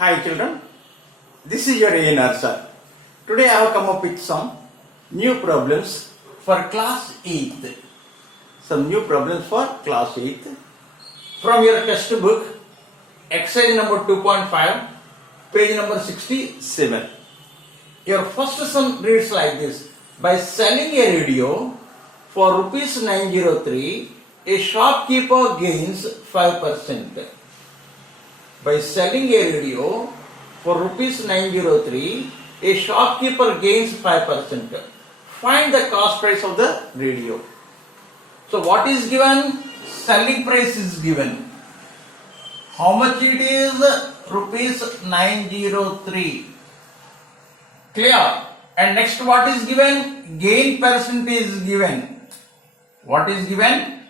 Hi children, this is your A&R sir. Today I have come up with some new problems for class 8th. Some new problems for class 8th from your textbook, exercise number 2.5, page number 67. Your first sum reads like this. By selling a radio for rupees 903, a shopkeeper gains 5%. By selling a radio for rupees 903, a shopkeeper gains 5%. Find the cost price of the radio. So what is given? Selling price is given. How much it is? Rupees 903. Clear? And next what is given? Gain percentage is given. What is given?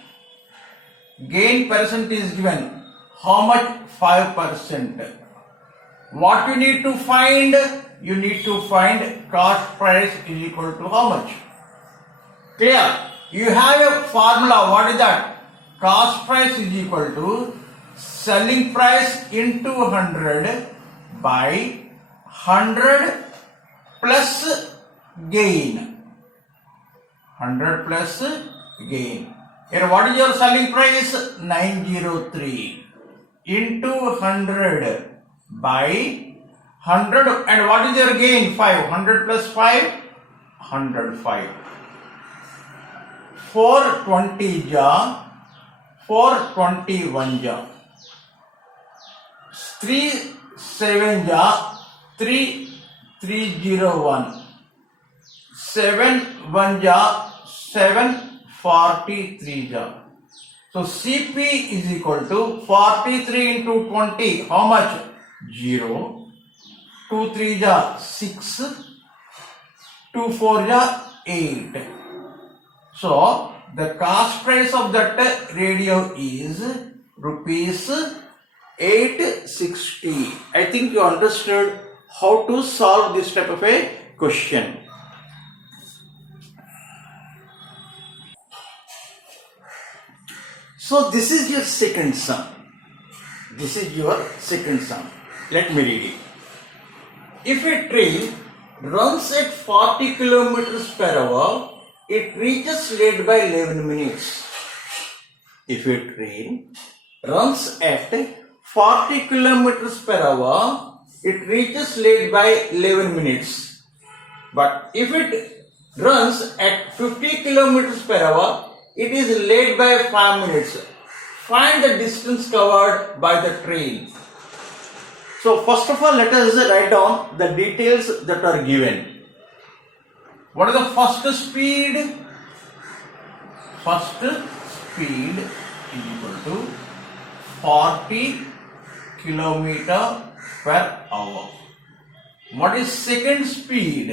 Gain percentage is given. How much? 5%. What you need to find? You need to find cost price is equal to how much? Clear? You have a formula. What is that? Cost price is equal to selling price into 100 by 100 plus gain. 100 plus gain. Here what is your selling price? 903 into 100 by 100, and what is your gain? 5. 100 plus 5? 105. 420 ja, 421 ja, 3 7 ja, 3301, 7 1 ja, 743 ja. So CP is equal to 43 into 20. How much? 0. 2 3 ja 6. 2 4 ja 8. So the cost price of that radio is rupees 860. I think you understood how to solve this type of a question. So this is your second sum. This is your second sum. Let me read it. If a train runs at 40 kilometers per hour, it reaches late by 11 minutes. If a train runs at 40 kilometers per hour, it reaches late by 11 minutes. But if it runs at 50 kilometers per hour, it is late by 5 minutes. Find the distance covered by the train. So first of all, let us write down the details that are given. What is the first speed? First speed is equal to 40 kilometer per hour. What is second speed?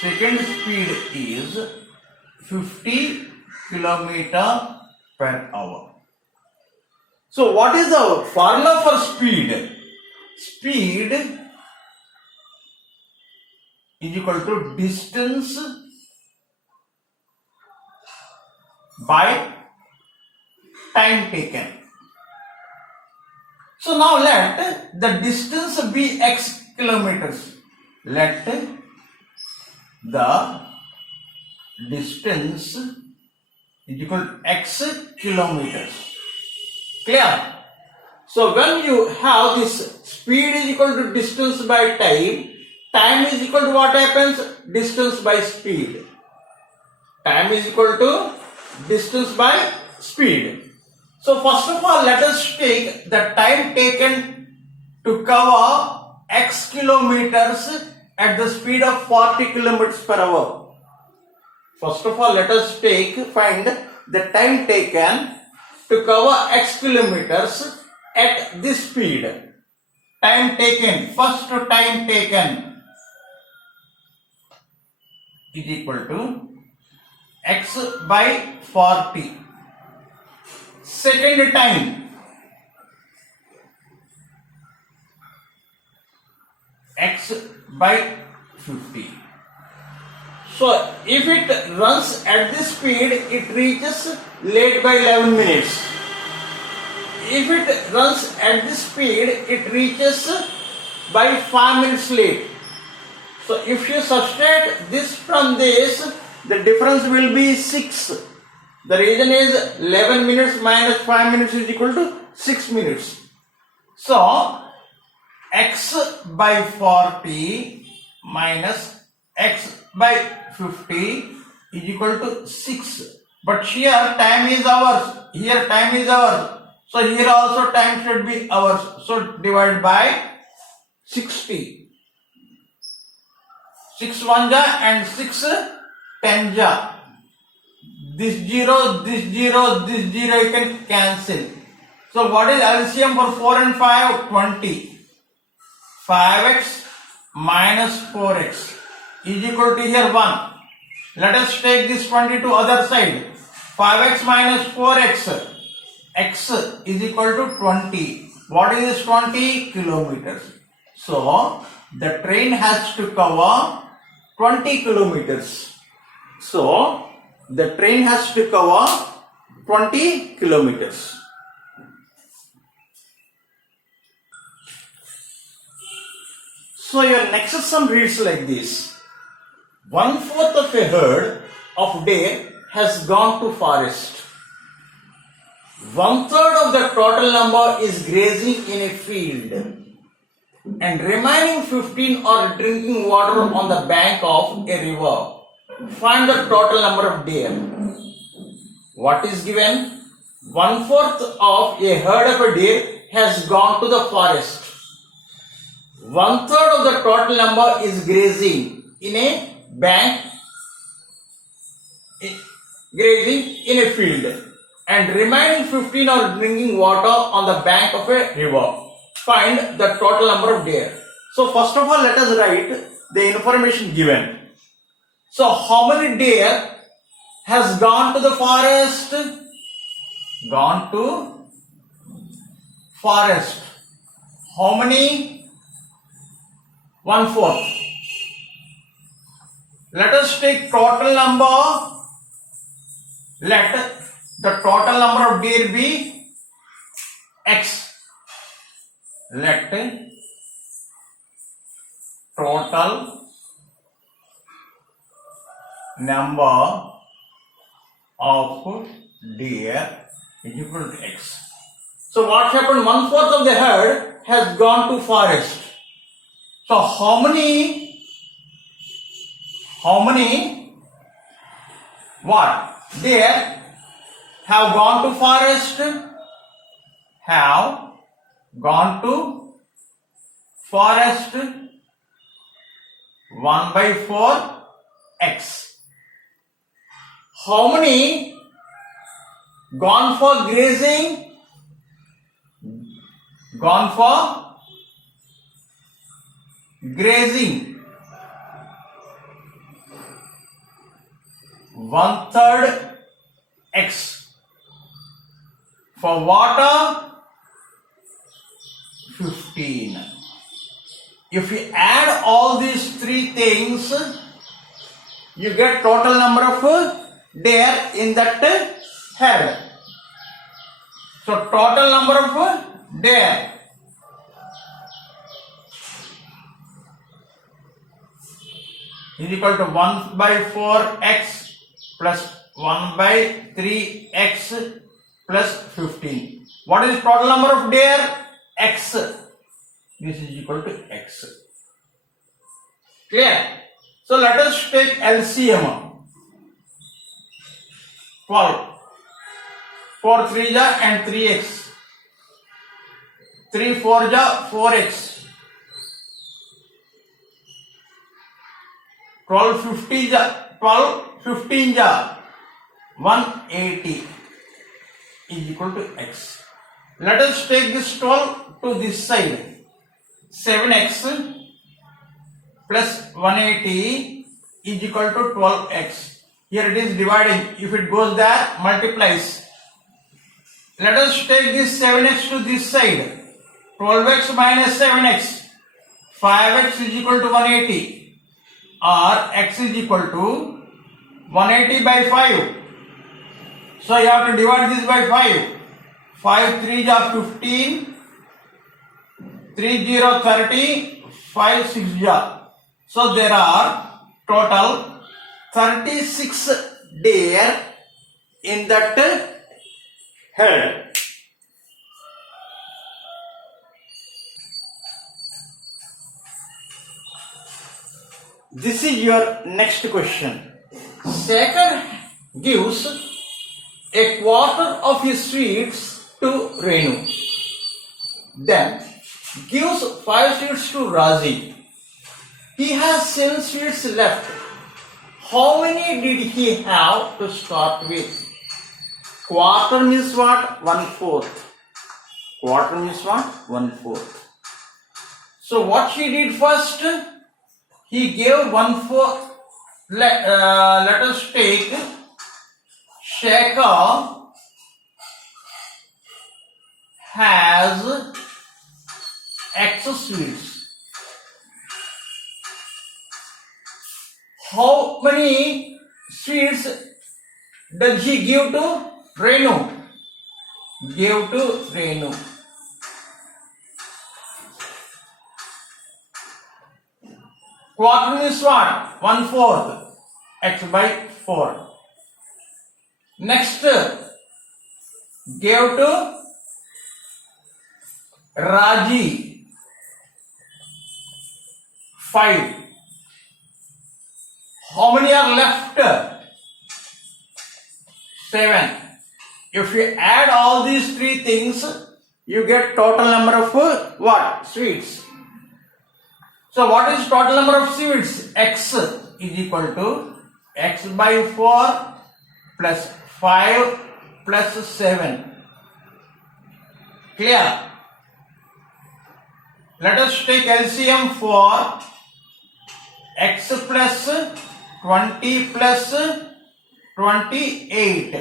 Second speed is 50 kilometer per hour. So what is the formula for speed? Speed is equal to distance by time taken. So now let the distance be x kilometers. Let the distance is equal to x kilometers. Clear? So when you have this speed is equal to distance by time, time is equal to what happens? Distance by speed. Time is equal to distance by speed. So first of all, let us take the time taken to cover x kilometers at the speed of 40 kilometers per hour. First of all, let us find the time taken to cover x kilometers at this speed. Time taken, first time taken is equal to x by 40. Second time, x by 50. So if it runs at this speed, it reaches late by 11 minutes. if it runs at this speed, it reaches by 5 minutes late. So if you subtract this from this, the difference will be 6. The reason is 11 minutes minus 5 minutes is equal to 6 minutes. So x by 40 minus x by 50 is equal to 6. But here time is hours. Here time is hours. So here also time should be hours. So divide by 60. 6 1 ja and 6 10 ja. This 0, this 0, this 0 you can cancel. So what is LCM for 4 and 5? 20. 5x minus 4x is equal to here 1. Let us take this 20 to other side. 5x minus 4x. X is equal to 20. What is this 20? Kilometers. So the train has to cover 20 kilometers. So the train has to cover 20 kilometers. So your next sum reads like this. 1/4 of a herd of deer has gone to forest. 1/3 of the total number is grazing in a field, and remaining 15 are drinking water on the bank of a river. Find the total number of deer. What is given? 1/4 of a herd of a deer has gone to the forest. 1/3 of the total number is grazing in a bank, grazing in a field, and remaining 15 are drinking water on the bank of a river. Find the total number of deer. So first of all, let us write the information given. So how many deer has gone to the forest? Gone to forest. How many? 1/4. Let us take total number. Let the total number of deer be x. Let total number of deer is equal to x. So what happened? 1/4 of the herd has gone to forest. So how many what? Deer have gone to forest? Have gone to forest 1/4 x. How many gone for grazing? Gone for grazing 1/3 x. For water 15. If you add all these three things, you get total number of deer in that herd. So total number of deer is equal to 1/4 x plus 1/3 x plus 15. What is total number of deer? X. This is equal to x. Clear? So let us take LCM. 12. 4 3 ja and 3x. 3 4 ja 4x. 12 15 ja 180 is equal to x. Let us take this 12 to this side. 7x plus 180 is equal to 12x. Here it is dividing. If it goes there, multiplies. Let us take this 7x to this side. 12x minus 7x. 5x is equal to 180. Or x is equal to 180 by 5. So you have to divide this by 5. 5 3 are 15, 3 0 30, 5 6 are. So there are total 36 deer in that herd. This is your next question. Shekhar gives a quarter of his sweets to Renu. Then gives 5 sweets to Razi. He has 7 sweets left. How many did he have to start with? Quarter means what? 1/4. Quarter means what? 1/4. So what he did first? He gave 1/4. Let us take Shekhar has X sweets. How many sweets does he give to Renu? Give to Renu. Quarter means what? 1/4. X by 4. Next, gave to Raji 5. How many are left? 7. If you add all these three things, you get total number of what? Sweets. So what is total number of sweets? X is equal to X by 4 plus 5 plus 7. Clear? Let us take LCM for X plus 20 plus 28.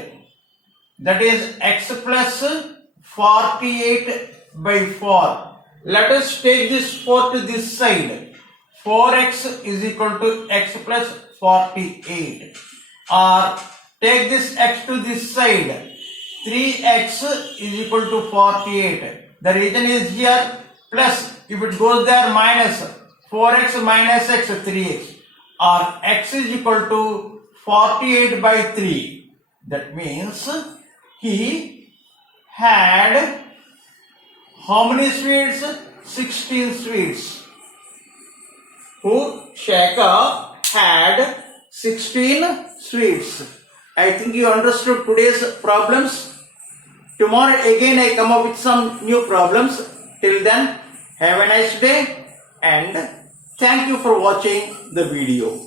That is X plus 48 by 4. Let us take this 4 to this side. 4x is equal to x plus 48. Or take this x to this side. 3x is equal to 48. The reason is here plus. If it goes there minus. 4x minus x 3x. Or x is equal to 48 by 3. That means he had how many sweets? 16 sweets. Who? Shekhar had 16 sweets. I think you understood today's problems. Tomorrow again I come up with some new problems. Till then, have a nice day and thank you for watching the video.